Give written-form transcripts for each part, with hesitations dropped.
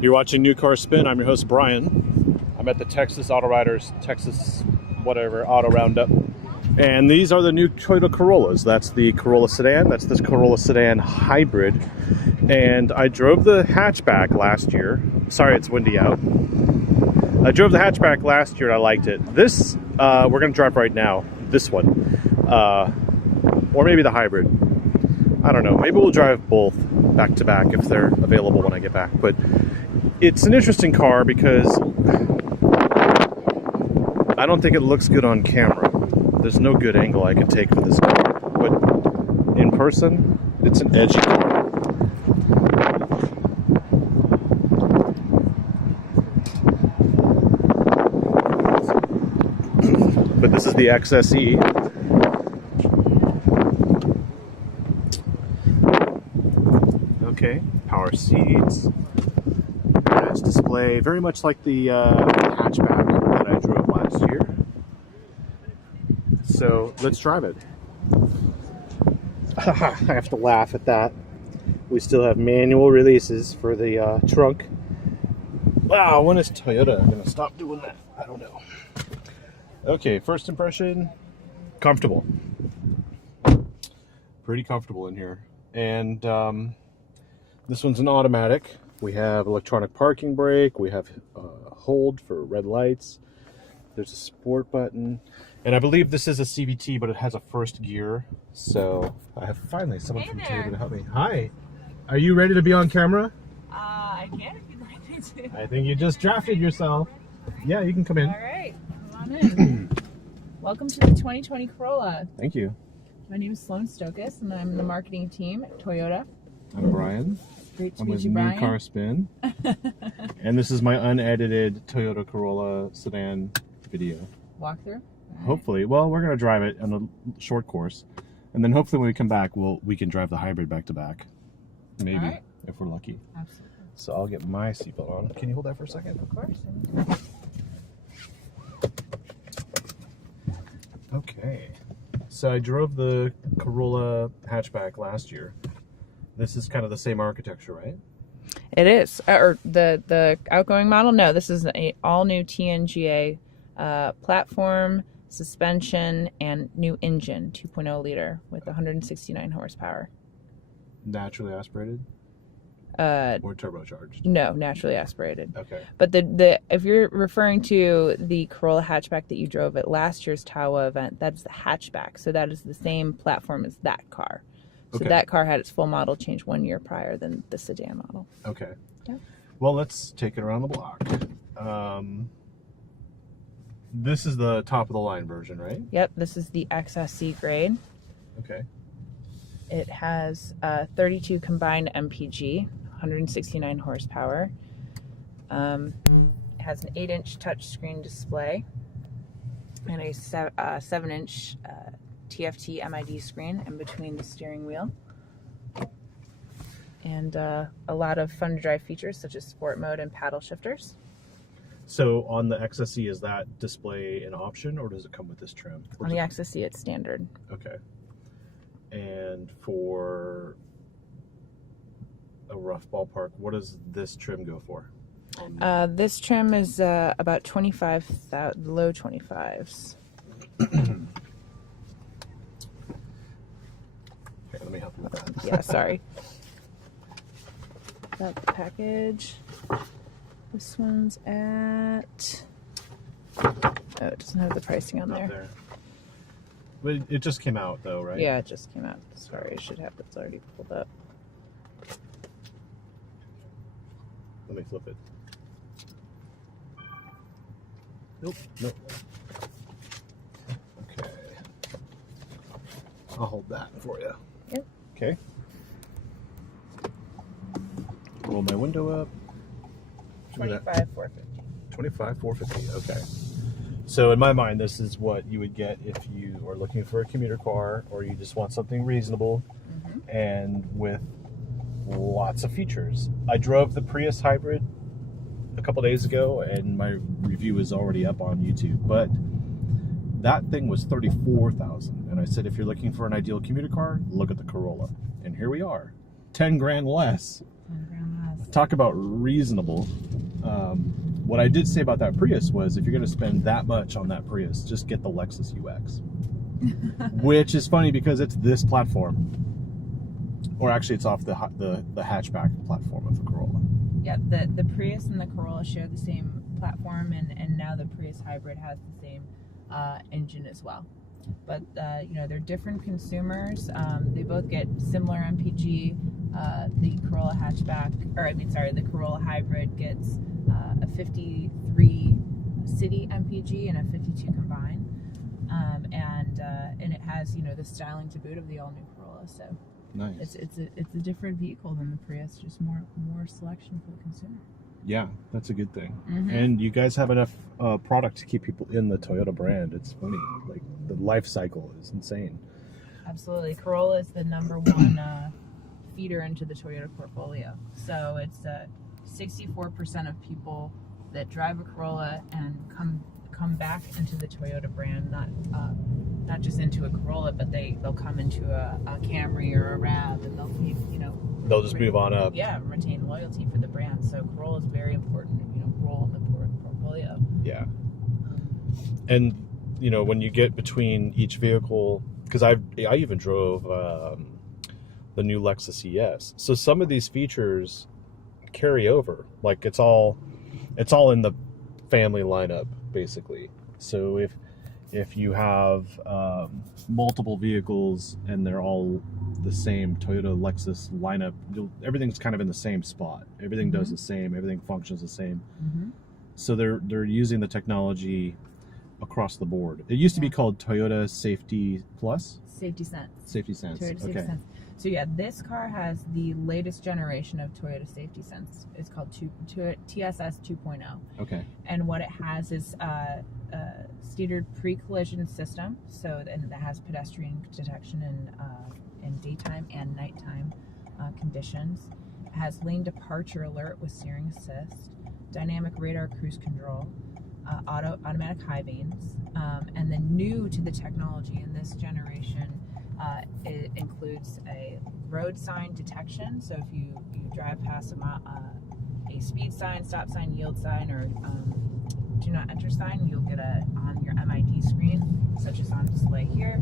You're watching New Car Spin. I'm your host, Brian. I'm at the Texas Auto Riders, Texas whatever, Auto Roundup. And these are the new Toyota Corollas. That's the Corolla Sedan. That's this Corolla Sedan Hybrid. And I drove the hatchback last year. Sorry, it's windy out. I drove the hatchback last year and I liked it. This, we're going to drive right now. This one. Or maybe the hybrid. I don't know. Maybe we'll drive both back to back if they're available when I get back. But it's an interesting car because I don't think it looks good on camera. There's no good angle I can take for this car. But in person, it's an edgy car. But this is the XSE. Okay, power seats. Nice display, very much like the hatchback that I drove last year. So let's drive it. I have to laugh at that. We still have manual releases for the trunk. Wow, when is Toyota going to stop doing that? I don't know. Okay, first impression, comfortable. Pretty comfortable in here. And this one's an automatic. We have electronic parking brake. We have hold for red lights. There's a sport button. And I believe this is a CVT, but it has a first gear. So I have finally someone from Toyota to help me. Hi. Are you ready to be on camera? I can if you'd like me to. I think you just drafted yourself. Yeah, you can come in. All right, come on in. Welcome to the 2020 Corolla. Thank you. My name is Sloan Stokas, and I'm in the marketing team at Toyota. I'm Brian. Great to I'm meet with you, Brian. New Car Spin. And this is my unedited Toyota Corolla Sedan video. Walkthrough? Right. Hopefully. Well, we're going to drive it on a short course. And then hopefully when we come back, we can drive the hybrid back to back. Maybe, right. if we're lucky. Absolutely. So I'll get my seatbelt on. Can you hold that for a second? Of course. Okay. So I drove the Corolla hatchback last year. This is kind of the same architecture, right? It is. Or the outgoing model? No, this is an all-new TNGA platform, suspension, and new engine, 2.0 liter with 169 horsepower. Naturally aspirated? Or turbocharged? No, naturally aspirated. Okay. But the if you're referring to the Corolla hatchback that you drove at last year's TAWA event, that's the hatchback. So that is the same platform as that car. So okay. That car had its full model change 1 year prior than the sedan model. Okay. Yeah. Well, let's take it around the block. This is the top of the line version, right? Yep, this is the XSE grade. Okay. It has 32 combined MPG, 169 horsepower. It has an 8-inch touchscreen display and a 7-inch TFT MID screen in between the steering wheel. And a lot of fun to drive features such as sport mode and paddle shifters. So on the XSE, is that display an option or does it come with this trim? On the XSE, it's standard. Okay. And for a rough ballpark, what does this trim go for? This trim is about 25,000, low 25s. Okay, let me help you with that. Yeah, sorry. Got the package. This one's at... Oh, it doesn't have the pricing on there. But it just came out though, right? Yeah, it just came out. Sorry, I should have it already pulled up. Let me flip it. Nope. Okay. I'll hold that for you. Yep. Okay. Roll my window up. 25,450. 25,450. Okay. So in my mind, this is what you would get if you are looking for a commuter car or you just want something reasonable and with lots of features. I drove the Prius hybrid a couple days ago and my review is already up on YouTube, but that thing was $34,000. And I said, if you're looking for an ideal commuter car, look at the Corolla. And here we are. 10 grand less. 10 grand less. Talk about reasonable. What I did say about that Prius was, if you're going to spend that much on that Prius, just get the Lexus UX. Which is funny because it's this platform. Or actually, it's off the hatchback platform of the Corolla. Yeah, the Prius and the Corolla share the same platform, and now the Prius hybrid has the same engine as well. But you know, they're different consumers. They both get similar MPG. The Corolla hatchback, the Corolla hybrid gets a 53 city MPG and a 52 combined, and it has, you know, the styling to boot of the all new Corolla. So nice. It's a different vehicle than the Prius, just more selection for the consumer. Yeah, that's a good thing. Mm-hmm. And you guys have enough product to keep people in the Toyota brand. It's funny, like the life cycle is insane. Absolutely, Corolla is the #1 feeder into the Toyota portfolio. So it's 64% of people that drive a Corolla and come back into the Toyota brand, not just into a Corolla, but they'll come into a Camry or a RAV, and they'll just move on up. Yeah, retain loyalty for the brand. So Corolla is very important, you know, role in the portfolio. Yeah. And you know, when you get between each vehicle, because I even drove the new Lexus ES, so some of these features carry over. Like it's all in the family lineup basically. So if you have multiple vehicles and they're all the same Toyota Lexus lineup, everything's kind of in the same spot. Everything does the same. Everything functions the same. Mm-hmm. So they're using the technology across the board. It used to be called Toyota Safety Plus. Safety Sense. Safety Sense. Toyota Safety Sense. So yeah, this car has the latest generation of Toyota Safety Sense. It's called TSS 2.0. Okay. And what it has is a standard pre-collision system, and that has pedestrian detection in daytime and nighttime conditions. It has lane departure alert with steering assist, dynamic radar cruise control, automatic high beams, and then new to the technology in this generation, it includes a road sign detection. So if you drive past a speed sign, stop sign, yield sign, or do not enter sign, you'll get on your MID screen, such as on display here.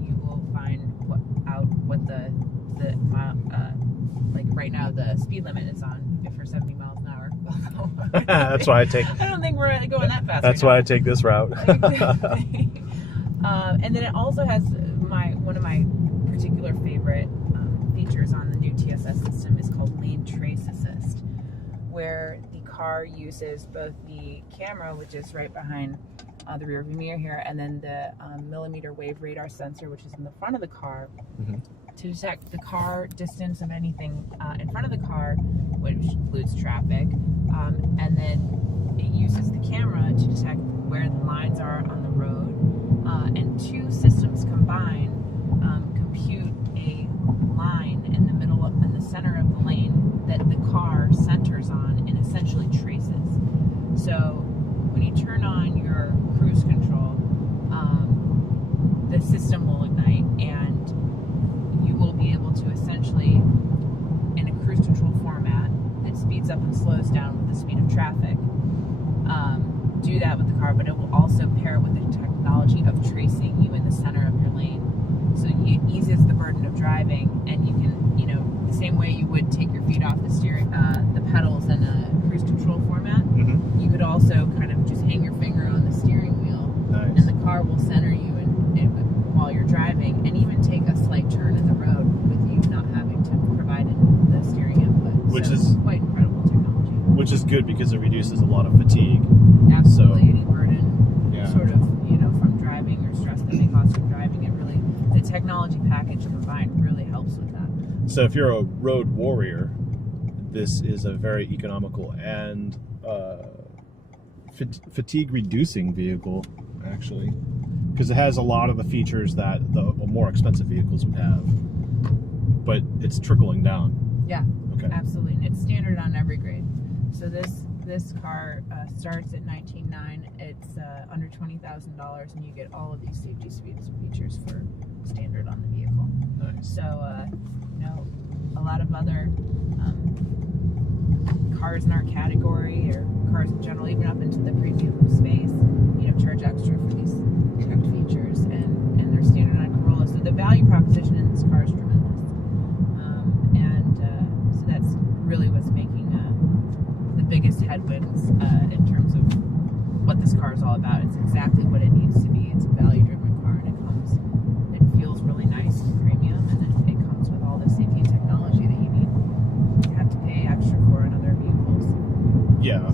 You will find what the like right now the speed limit is on for 70 miles an hour. That's why I take. I don't think we're going that fast. That's why I take this route. And then it also has one of my particular favorite features on the new TSS system is called Lane Trace Assist, where the car uses both the camera, which is right behind the rear view mirror here, and then the millimeter wave radar sensor, which is in the front of the car, to detect the car distance of anything in front of the car, which includes traffic, and then it uses the camera to detect where the lines are on the road, and two systems combined compute a line in the center of the lane that the car centers on and essentially traces. So when you turn on your cruise control, the system will ignite, and you will be able to essentially, in a cruise control format that speeds up and slows down with the speed of traffic, do that with the car, but it will also pair with the technology of tracing you in the center of your lane. So it eases the burden of driving, and you can, you know, the same way you would take your feet off the steering, the pedals in a cruise control format, you could also kind of just hang your finger on the steering wheel, and the car will center you while you're driving, and even take a slight turn in the road with you not having to provide the steering input. Which so is quite incredible technology. Which is good because it reduces a lot of fatigue. Absolutely, So, any burden, sort of, you know, from driving or stress that may cause from driving, the technology package combined really helps with that. So if you're a road warrior, this is a very economical and fatigue-reducing vehicle, actually, because it has a lot of the features that the more expensive vehicles would have, but it's trickling down. Yeah, okay, absolutely, and it's standard on every grade. So this car starts at $19,900. It's under $20,000, and you get all of these safety features for standard on the vehicle. Nice. So, you know, a lot of other cars in our category, or cars in general, even up into the premium space, charge extra for these features, and they're standard on Corolla. So the value proposition in this car is tremendous, so that's really what's making the biggest headwinds in terms of what this car is all about. It's exactly what it needs to be. It's a value-driven car, and it feels really nice and premium, and it comes with all the safety technology that you need. You have to pay extra for in other vehicles. Yeah,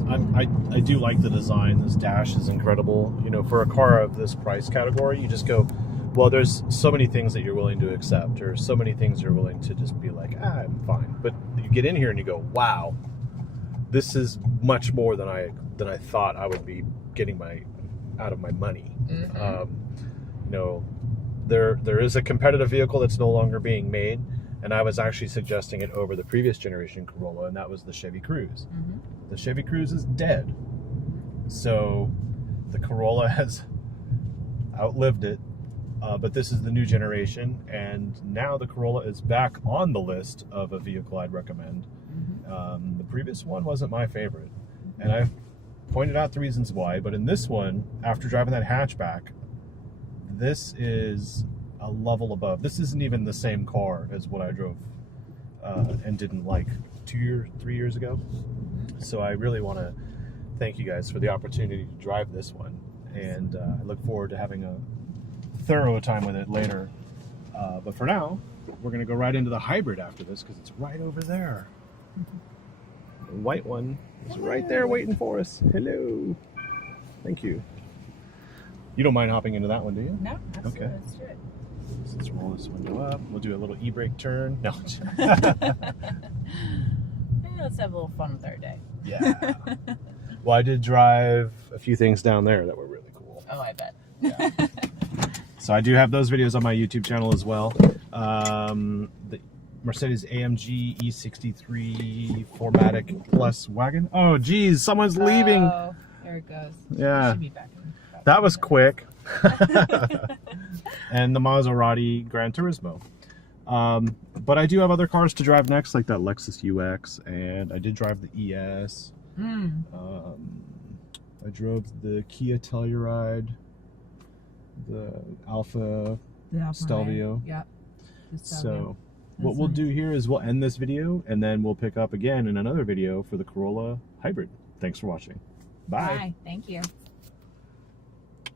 I do like the design. This dash is incredible. For a car of this price category, you just go, well, there's so many things that you're willing to accept, or so many things you're willing to just be like, I'm fine. But you get in here and you go, wow, this is much more than I thought I would be getting out of my money. There is a competitive vehicle that's no longer being made, and I was actually suggesting it over the previous generation Corolla, and that was the Chevy Cruze. The Chevy Cruze is dead, so the Corolla has outlived it, but this is the new generation, and now the Corolla is back on the list of a vehicle I'd recommend. The previous one wasn't my favorite, and I've pointed out the reasons why, but in this one, after driving that hatchback, this is a level above. This isn't even the same car as what I drove and didn't like 3 years ago. So I really want to thank you guys for the opportunity to drive this one, and I look forward to having a thorough time with it later. But for now, we're going to go right into the hybrid after this, because it's right over there. The white one is right there waiting for us. Hello. Thank you. You don't mind hopping into that one, do you? No, absolutely. Okay. Let's do it. So let's roll this window up. We'll do a little e-brake turn. No. Let's have a little fun with our day. Yeah. Well, I did drive a few things down there that were really cool. Oh, I bet. Yeah. So I do have those videos on my YouTube channel as well. The Mercedes AMG E63 4MATIC Plus wagon. Oh, geez, someone's leaving. Oh, there it goes. Yeah. Should be back in about That was 5 quick. And the Maserati Gran Turismo. But I do have other cars to drive next, like that Lexus UX, and I did drive the ES. I drove the Kia Telluride, the Alfa Stelvio. Yeah. So what we'll do here is we'll end this video, and then we'll pick up again in another video for the Corolla Hybrid. Thanks for watching. Bye. Bye. Thank you.